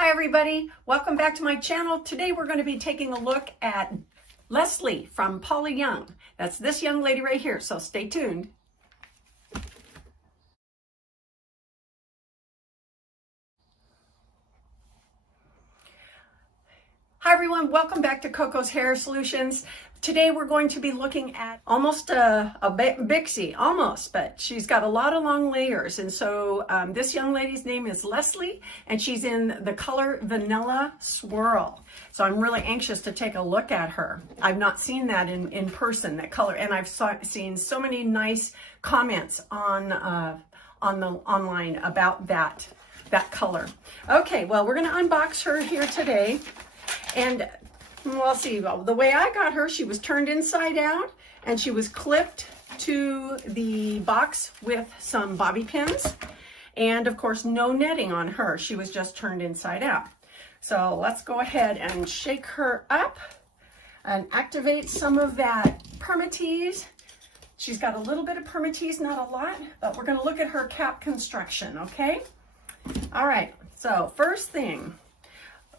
Hi everybody, welcome back to my channel. Today we're going to be taking a look at Leslie from Paula Young. That's this young lady right here, so stay tuned. Hi everyone, welcome back to Coco's Hair Solutions. Today we're going to be looking at almost a Bixie, almost, but she's got a lot of long layers. And so this young lady's name is Leslie, and she's in the color Vanilla Swirl. So I'm really anxious to take a look at her. I've not seen that in person, that color, and I've seen so many nice comments on the online about that color. Okay, well, we're gonna unbox her here today. And we'll see, the way I got her, she was turned inside out and she was clipped to the box with some bobby pins. And of course, no netting on her. She was just turned inside out. So let's go ahead and shake her up and activate some of that permatease. She's got a little bit of permatease, not a lot, but we're gonna look at her cap construction, okay? All right, so first thing,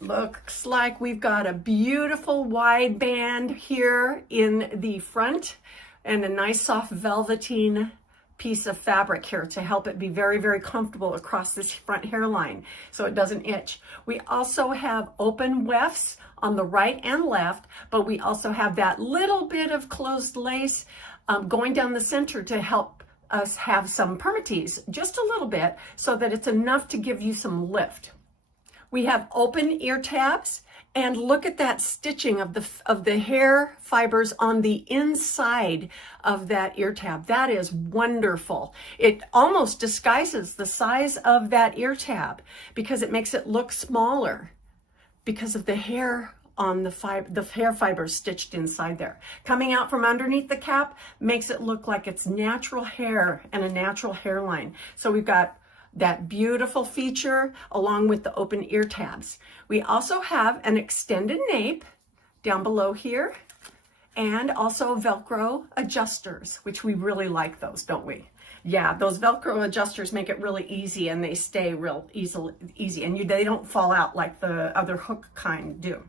looks like we've got a beautiful wide band here in the front and a nice soft velveteen piece of fabric here to help it be very, very comfortable across this front hairline so it doesn't itch. We also have open wefts on the right and left, but we also have that little bit of closed lace going down the center to help us have some permatease, just a little bit, so that it's enough to give you some lift. We have open ear tabs, and look at that stitching of the hair fibers on the inside of that ear tab. That is wonderful. It almost disguises the size of that ear tab because it makes it look smaller because of the hair on the hair fibers stitched inside there. Coming out from underneath the cap makes it look like it's natural hair and a natural hairline. So we've got that beautiful feature along with the open ear tabs. We also have an extended nape down below here and also Velcro adjusters, which we really like those, don't we? Yeah, those Velcro adjusters make it really easy and they stay real easy and they don't fall out like the other hook kind do.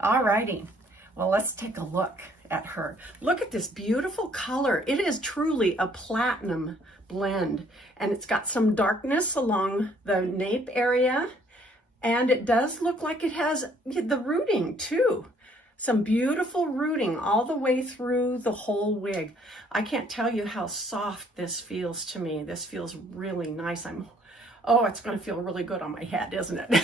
All righty, well, let's take a look at her. Look at this beautiful color. It is truly a platinum blend, and it's got some darkness along the nape area, and it does look like it has the rooting too. Some beautiful rooting all the way through the whole wig. I can't tell you how soft this feels to me. This feels really nice. Oh, it's going to feel really good on my head, isn't it?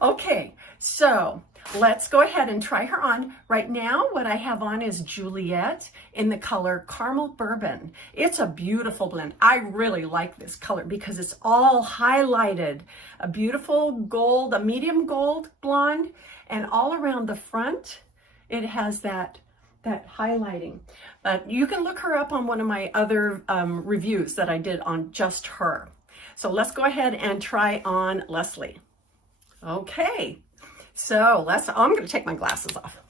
Okay, so let's go ahead and try her on. Right now, what I have on is Juliet in the color Caramel Bourbon. It's a beautiful blend. I really like this color because it's all highlighted. A beautiful gold, a medium gold blonde, and all around the front, it has that highlighting. But you can look her up on one of my other reviews that I did on just her. So let's go ahead and try on Leslie. Okay, so I'm going to take my glasses off.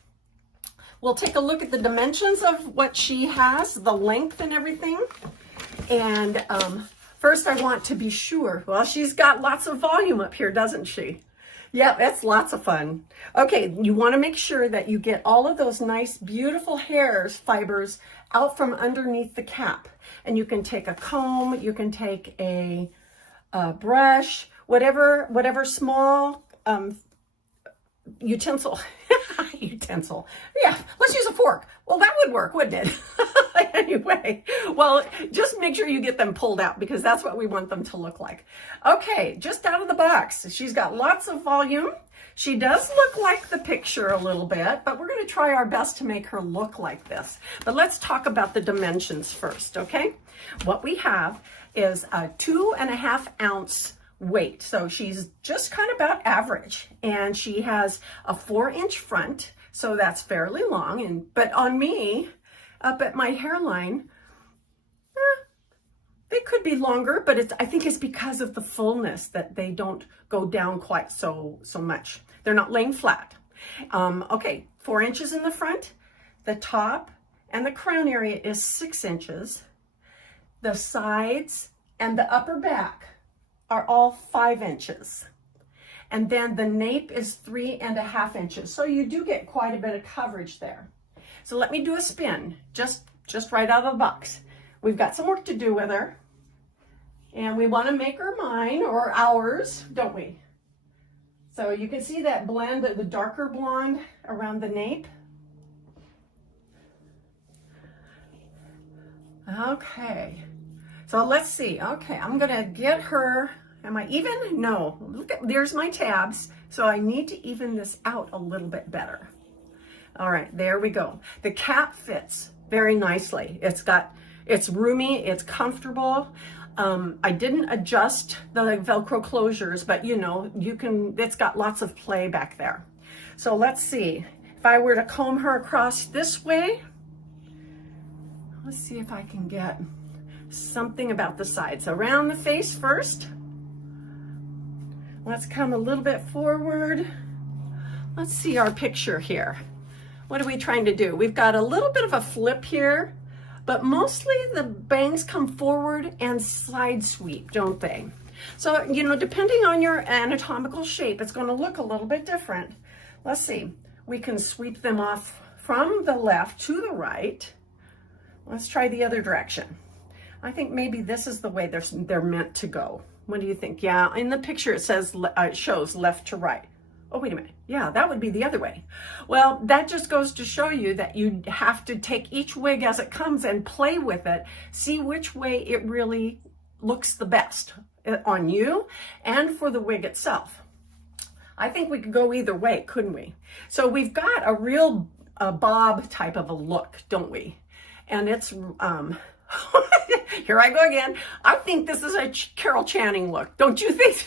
We'll take a look at the dimensions of what she has, the length and everything. And first I want to be sure, well, she's got lots of volume up here, doesn't she? Yeah, that's lots of fun. Okay, you want to make sure that you get all of those nice, beautiful fibers out from underneath the cap. And you can take a comb, you can take a brush, whatever small utensil. Yeah, let's use a fork. Well, that would work, wouldn't it? Anyway, well, just make sure you get them pulled out because that's what we want them to look like. Okay, just out of the box, she's got lots of volume. She does look like the picture a little bit, but we're going to try our best to make her look like this. But let's talk about the dimensions first, okay? What we have is a 2.5 ounce weight. So she's just kind of about average, and she has a 4-inch front. So that's fairly long. But on me, up at my hairline, they could be longer, but I think it's because of the fullness that they don't go down quite so much. They're not laying flat. Okay, 4 inches in the front. The top and the crown area is 6 inches. The sides and the upper back are all 5 inches. And then the nape is 3.5 inches. So you do get quite a bit of coverage there. So let me do a spin, just right out of the box. We've got some work to do with her. And we want to make her mine or ours, don't we? So you can see that blend of the darker blonde around the nape. Okay, so let's see. Okay, I'm gonna get her. Am I even? No, look at, there's my tabs. So I need to even this out a little bit better. All right, there we go. The cap fits very nicely. It's roomy, it's comfortable. I didn't adjust the Velcro closures, but you know, it's got lots of play back there. So let's see, if I were to comb her across this way, let's see if I can get something about the sides. Around the face first. Let's come a little bit forward. Let's see our picture here. What are we trying to do? We've got a little bit of a flip here, but mostly the bangs come forward and side sweep, don't they? So, you know, depending on your anatomical shape, it's going to look a little bit different. Let's see. We can sweep them off from the left to the right. Let's try the other direction. I think maybe this is the way they're meant to go. What do you think? Yeah, in the picture it says, it shows left to right. Oh, wait a minute. Yeah, that would be the other way. Well, that just goes to show you that you have to take each wig as it comes and play with it. See which way it really looks the best on you and for the wig itself. I think we could go either way, couldn't we? So we've got a real bob type of a look, don't we? And it's, here I go again. I think this is a Carol Channing look. Don't you think so?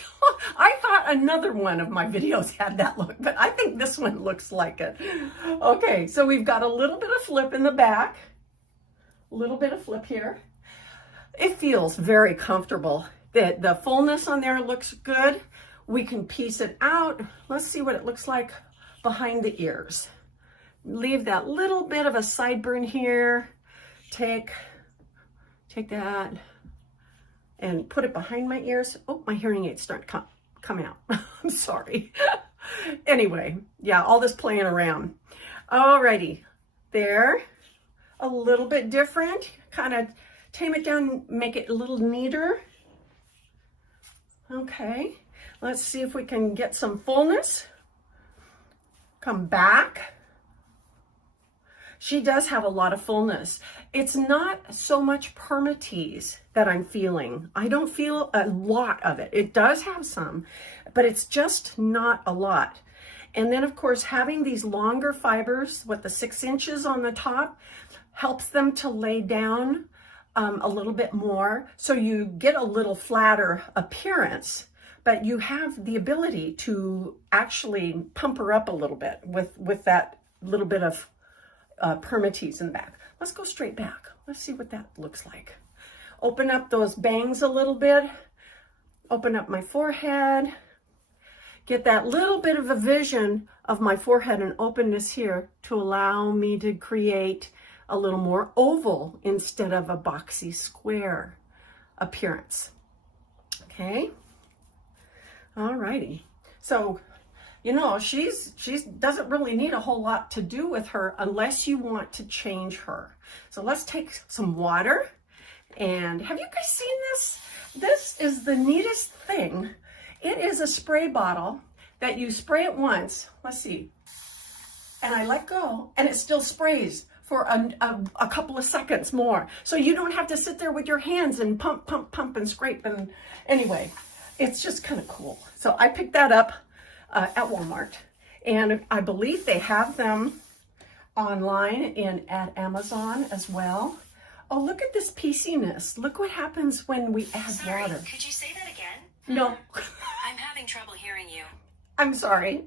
I thought another one of my videos had that look, but I think this one looks like it. Okay, so we've got a little bit of flip in the back. A little bit of flip here. It feels very comfortable. The fullness on there looks good. We can piece it out. Let's see what it looks like behind the ears. Leave that little bit of a sideburn here. Take that and put it behind my ears. Oh, my hearing aid's starting to come out. I'm sorry. Anyway, yeah, all this playing around. Alrighty, there. A little bit different. Kind of tame it down, make it a little neater. Okay, let's see if we can get some fullness. Come back. She does have a lot of fullness. It's not so much permatease that I'm feeling. I don't feel a lot of it. It does have some, but it's just not a lot. And then of course, having these longer fibers, the 6 inches on the top, helps them to lay down a little bit more. So you get a little flatter appearance, but you have the ability to actually pump her up a little bit with that little bit of permatease in the back. Let's go straight back. Let's see what that looks like. Open up those bangs a little bit. Open up my forehead. Get that little bit of a vision of my forehead and openness here to allow me to create a little more oval instead of a boxy square appearance. Okay. All righty. So, you know, she doesn't really need a whole lot to do with her unless you want to change her. So let's take some water. And have you guys seen this? This is the neatest thing. It is a spray bottle that you spray it once. Let's see. And I let go and it still sprays for a couple of seconds more. So you don't have to sit there with your hands and pump, pump, pump and scrape. And anyway, it's just kind of cool. So I picked that up at Walmart, and I believe they have them online at Amazon as well. Oh, look at this pieciness. Look what happens when we add water. Could you say that again? No. I'm having trouble hearing you. I'm sorry.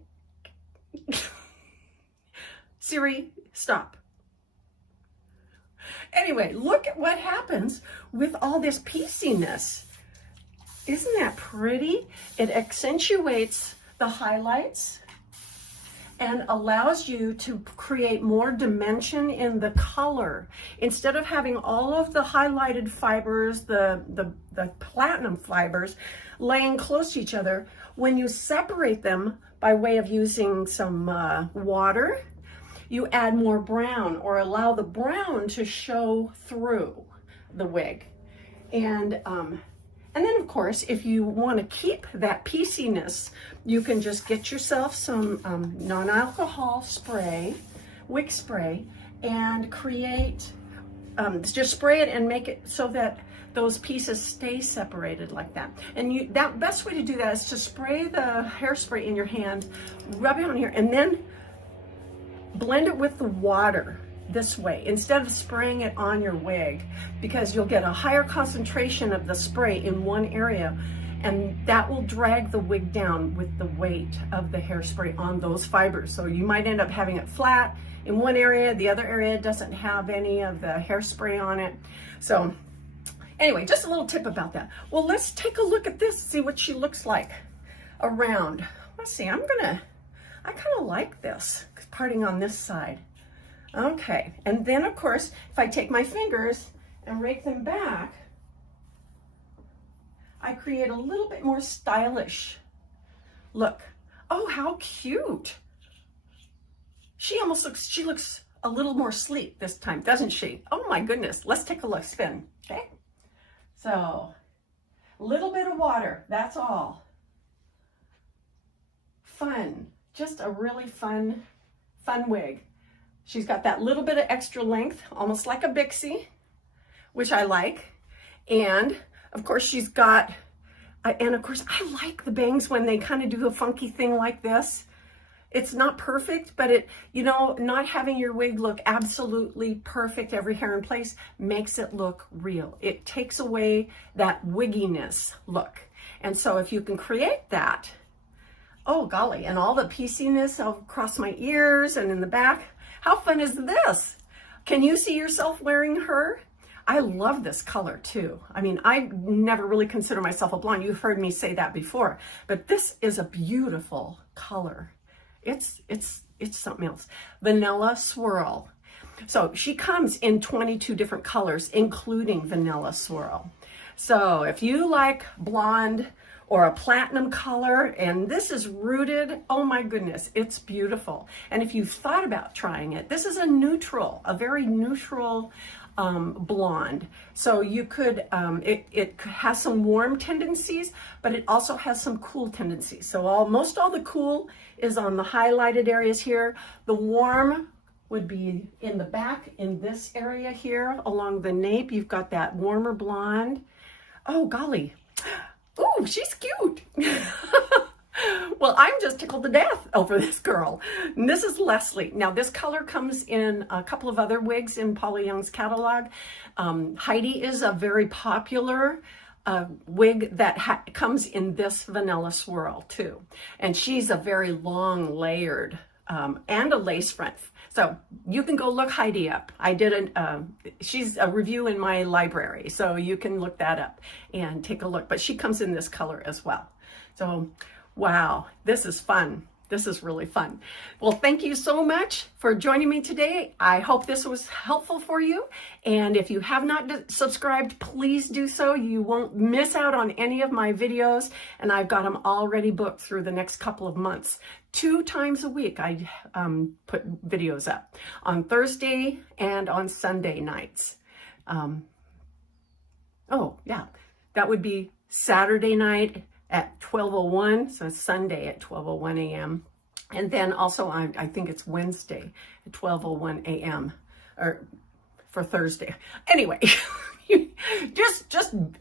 Siri, stop. Anyway, look at what happens with all this pieciness. Isn't that pretty? It accentuates the highlights and allows you to create more dimension in the color. Instead of having all of the highlighted fibers, the platinum fibers laying close to each other, when you separate them by way of using some water, you add more brown or allow the brown to show through the wig. And then of course, if you want to keep that pieciness, you can just get yourself some non-alcohol spray, wig spray, and create, just spray it and make it so that those pieces stay separated like that. And that best way to do that is to spray the hairspray in your hand, rub it on here, and then blend it with the water this way instead of spraying it on your wig, because you'll get a higher concentration of the spray in one area, and that will drag the wig down with the weight of the hairspray on those fibers. So you might end up having it flat in one area, the other area doesn't have any of the hairspray on it. So anyway, just a little tip about that. Well, let's take a look at this, see what she looks like around. Let's see, I kind of like this, parting on this side. Okay, and then of course, if I take my fingers and rake them back, I create a little bit more stylish look. Oh, how cute. She looks a little more sleek this time, doesn't she? Oh my goodness, let's take a look, spin, okay? So, a little bit of water, that's all. Fun, just a really fun wig. She's got that little bit of extra length, almost like a Bixie, which I like. And of course she's got, and of course I like the bangs when they kind of do a funky thing like this. It's not perfect, but it, you know, not having your wig look absolutely perfect, every hair in place, makes it look real. It takes away that wigginess look. And so if you can create that, oh golly, and all the pieciness across my ears and in the back, how fun is this? Can you see yourself wearing her? I love this color too. I mean, I never really consider myself a blonde. You've heard me say that before, but this is a beautiful color. It's something else. Vanilla swirl. So she comes in 22 different colors, including vanilla swirl. So if you like blonde or a platinum color, and this is rooted, oh my goodness, it's beautiful. And if you've thought about trying it, this is a neutral, a very neutral blonde. So you could, it has some warm tendencies, but it also has some cool tendencies. So almost all the cool is on the highlighted areas here. The warm would be in the back, in this area here, along the nape. You've got that warmer blonde. Oh golly. Ooh, she's cute. Well, I'm just tickled to death over this girl. And this is Leslie. Now, this color comes in a couple of other wigs in Paula Young's catalog. Heidi is a very popular wig that comes in this vanilla swirl too. And she's a very long layered and a lace front. So you can go look Heidi up. I did she's a review in my library, so you can look that up and take a look. But she comes in this color as well. So, wow, this is fun. This is really fun. Well, thank you so much for joining me today. I hope this was helpful for you. And if you have not subscribed, please do so. You won't miss out on any of my videos. And I've got them already booked through the next couple of months. 2 times a week, I put videos up on Thursday and on Sunday nights. Oh, yeah, that would be Saturday night at 12:01, so it's Sunday at 12:01 a.m. And then also I think it's Wednesday at 12:01 a.m. or for Thursday. Anyway, just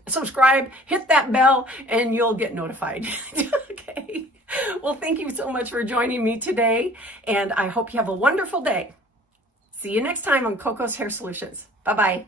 subscribe, hit that bell, and you'll get notified. Okay. Well, thank you so much for joining me today, and I hope you have a wonderful day. See you next time on Coco's Hair Solutions. Bye-bye.